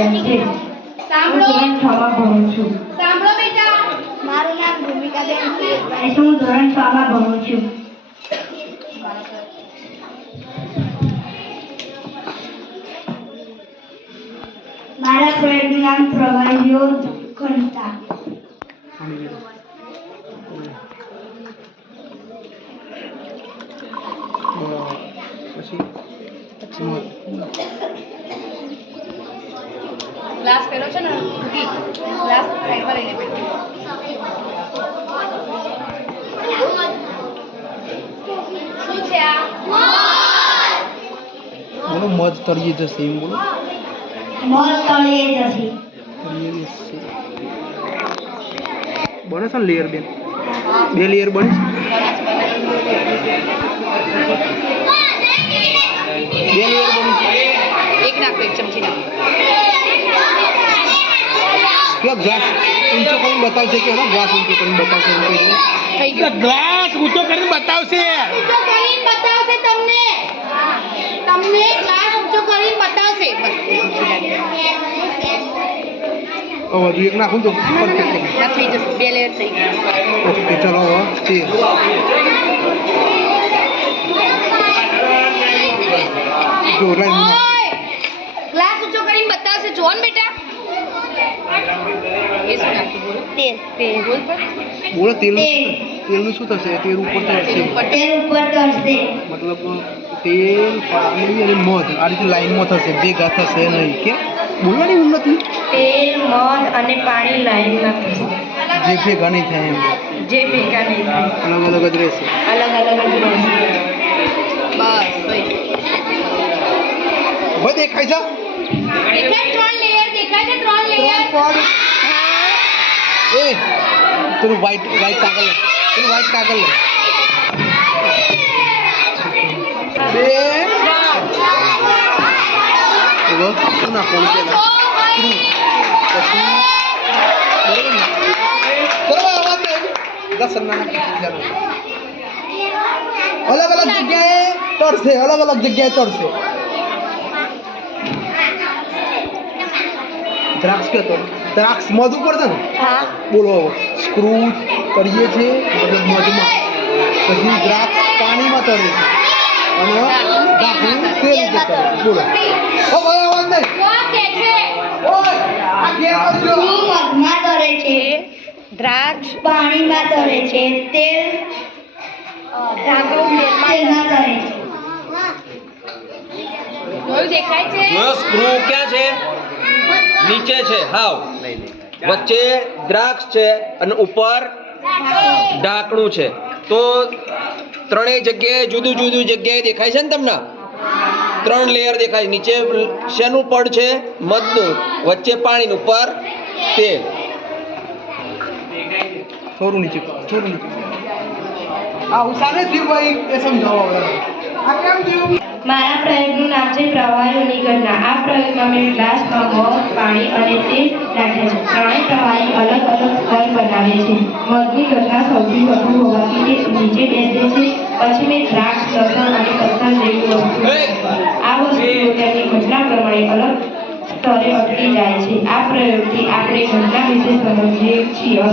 બેન છે. સાંભળો. હું ધોરણ 6 માં ભણું છું. સાંભળો બેટા. મારું નામ ભૂમિકાબેન છે. હું ધોરણ 6 માં ભણું છું. મારા પ્રોજેક્ટનું નામ પ્રવાહીઓ ઘનતા. ગ્લાસ પેલો છે ને ગ્લાસ સાઈડમાં લઈને બેઠો. શું છે આ? બોલો મધ તળિયે જશે એમ બોલો. મોર તળિયે જશે. તળિયે જશે બને છે ને લેયર બેન? 2 લેયર બને છે? 2 લેયર બને છે. એક નાખો, એક ચમચી નાખો. કે ગ્લાસ ઊંચો કરીને બતાવશે કે ગ્લાસ ઊંચો કરીને બતાવશે એમ કહીને થઈ ગયું. ગ્લાસ ઊંચો કરીને બતાવશે. ઊંચો કરીને બતાવશે તમને. તમને ગ્લાસ ઊંચો કરીને બતાવશે. બસ હજુ એક નાખું તો પરફેક્ટ થઈ ના થઈ જશે. 2 લેયર થઈ ગયું. ઓકે ચલો હવે તેલ જો લાઈન ઓય! ગ્લાસ ઊંચો કરીને બતાવશે. જોન બેટા. એ શું નાખ્યું બોલો? તેલ. તેલ બોલ પર. બોલો તેલનું શું થશે? તેલ ઉપર ચડશે તેલ ઉપર તળશે. મતલબ તેલ પાણી અને મધ આ રીતે લાઈનમાં થશે, ભેગા થશે નહીં કે બોલવાની ઉન્નતિ તેલ મધ અને પાણી લાઈનમાં થશે. જે ભેગા નહીં થાય એમ જે ભેગા નહીં થાય. અલગ અલગ જ રહેશે. અલગ અલગ જ રહેશે. બસ ભાઈ. હવે દેખાય છે દેખાય 3 લેયર. દેખાય છે 3 લેયર. એ પેલું વ્હાઈટ કાગળ લે, પેલું વ્હાઈટ કાગળ લે. બે શું નાખવાનું પેલા? સ્ક્રૂ. પછી બરોબર ને? બરોબર અવાજ નહીં. લસણ ના નાખી. અલગ અલગ જગ્યાએ તરશે, અલગ અલગ જગ્યાએ તરશે. દ્રાક્ષ કહેતો દ્રાક્ષ મધ ઉપર છે ને? હા. બોલો હવે સ્ક્રૂ તળીએ છે મતલબ મધમાં, પછી દ્રાક્ષ પાણીમાં તળે છે અને ઢાંકણું તેલ ઉપર તળે છે. બોલો ઓ ભાઈ અવાજ નહીં. કોણ કે છે? ઓય આ કે કરજો. મધમાં તળે છે, દ્રાક્ષ પાણીમાં તળે છે, તેલ તેલમાં તળે છે. જોયું દેખાય છે? જો સ્ક્રૂ ક્યાં છે? નીચે છે હાવ, વચ્ચે દ્રાક્ષ છે અને ઉપર ઢાંકણું છે. તો ત્રણેય જગ્યાએ જુદું જુદું જગ્યાએ દેખાય છે ને તમને? 3 લેયર દેખાય. નીચે શેનું પડ છે? મધનું. વચ્ચે પાણીનું, ઉપર તેલ. થોડું નીચે આ ઉસાને થયું ભાઈ એ સમજાવો હવે. આ કેમ થયું? મારા પ્રયોગનું નામ છે પ્રવાહીઓની ઘટના. આ પ્રયોગમાં મેં ગ્લાસમાં મધ, પાણી અને તેલ નાખ્યા છે. ત્રણેય પ્રવાહી અલગ અલગ સ્તર બનાવે છે. મધની ઘટના સૌથી વધુ હોવાથી તે નીચે બેસે છે. પછી મેં દ્રાક્ષ, લસણ અને પથ્થર જેવી વસ્તુ. આ વસ્તુઓ તેમની ઘટના પ્રમાણે અલગ સ્તરે અટકી જાય છે. આ પ્રયોગથી આપણે ઘટના વિશે સમજીએ છીએ.